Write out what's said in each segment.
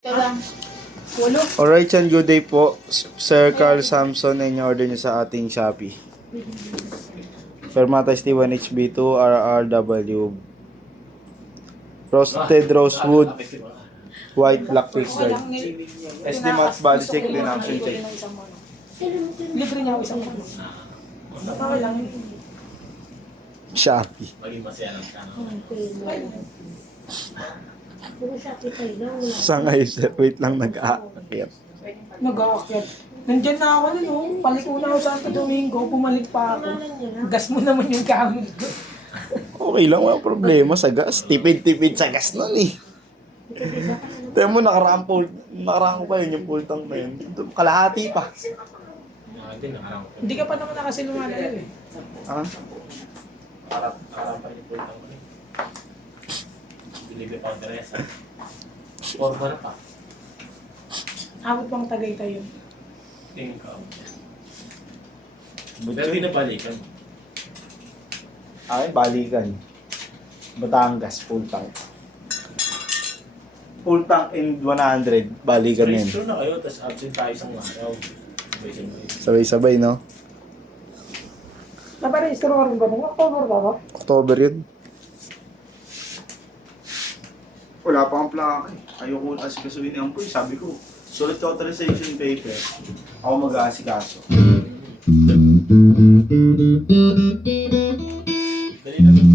Ito lang. Walo. Alright, yan. Good day po. Sir Carl Samson na in-order niyo sa ating Shopee. Fermata Steven HB2 RRW. Roasted rosewood. White black pixel. SD Max body check din action check. Libre niya ako isang ano. Baka lang. Shopee. Maging masaya lang ka. Sa ngayon, sir. Wait lang, nag-aakyat. Nag-aakyat. Nandyan na ako nun, oh. Paliko na ako sa Santo Domingo, bumalik pa ako. Gas mo naman yung gamit ko. Okay lang, wala problema sa gas. Tipid-tipid sa gas nun eh. Tayo mo, nakaraan ko pa yun, yung full tank na yun. Kalahati pa. Hindi, nakarang ko. Hindi ka pa naman nakasilumala yun eh. Ah? Nakarang pa rin po lang ko. Delivery pa ang Teresa. Forma na pa. Abot pang Tagaytay yun. Tingin ka. Pero pinabalikan. Ay, balikan. Batangas, full tank. Full tank in 100, balikan yun. Register na kayo, tapos absent tayo isang araw. Sabay-sabay. Sabay-sabay, no? Naparehistro ka rin ba nung October ba ba? October yun. Wala pa akong plaka eh. Ayoko asikasuhin ni Ampoy. Sabi ko, sulit ka authorization paper. Ako mag-aasikaso. Dali na rin.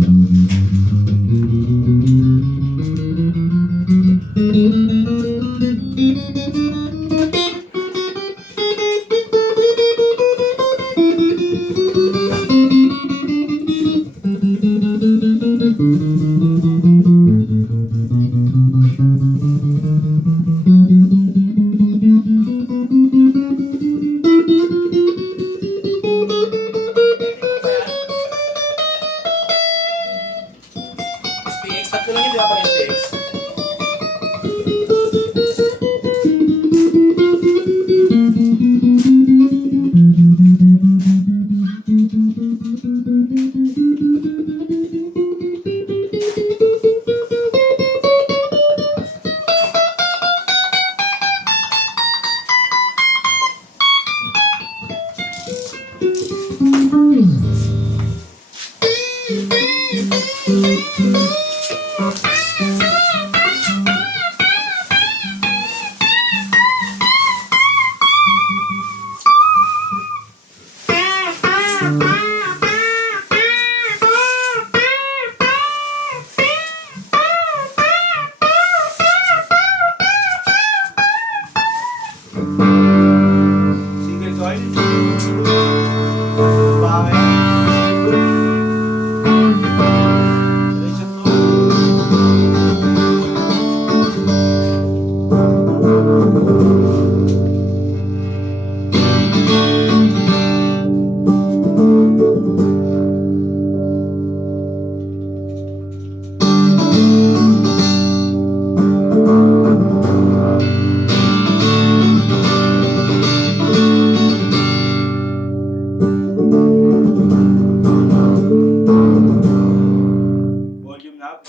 SPX, tatlo lang yun, di ba pag SPX? Single coil? Bakit? Diretso to. Volume knob.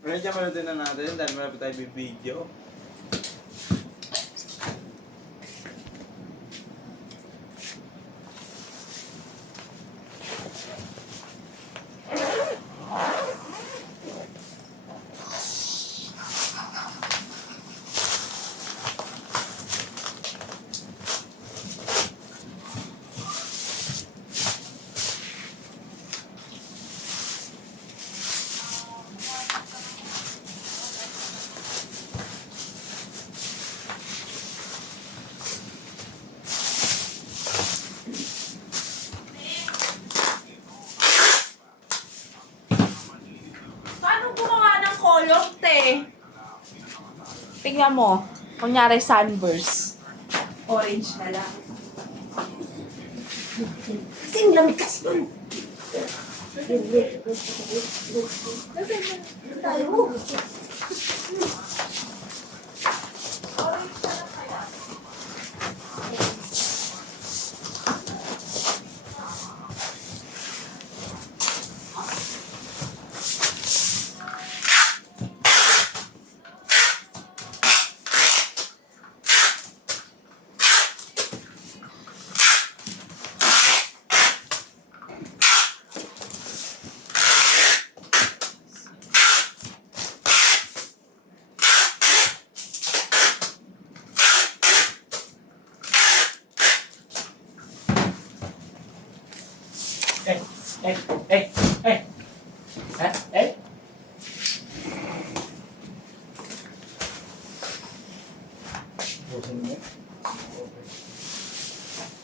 Ready na manood na natin dahil marami tayo video. Paano gumawa ng kolong, te? Tingnan mo. Kunyari sunburst. Orange na lang. Kasing lamig kasi yun. Orange na lang kaya.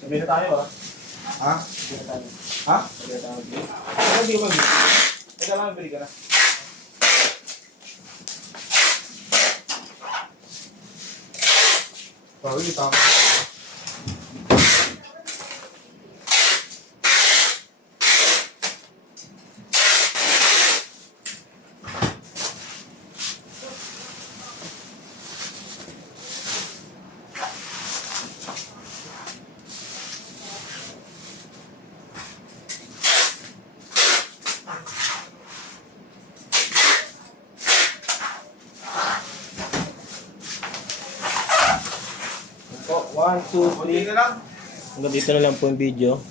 Sabi na tayo ah. Ha? Sabi na tayo. Ha? Sabi na tayo. Ano di ko mag-bili? Teka lang, bili ka na. Sorry, tama. Oh, 1, 2, 3. na lang. Hanggang dito na lang po yung video.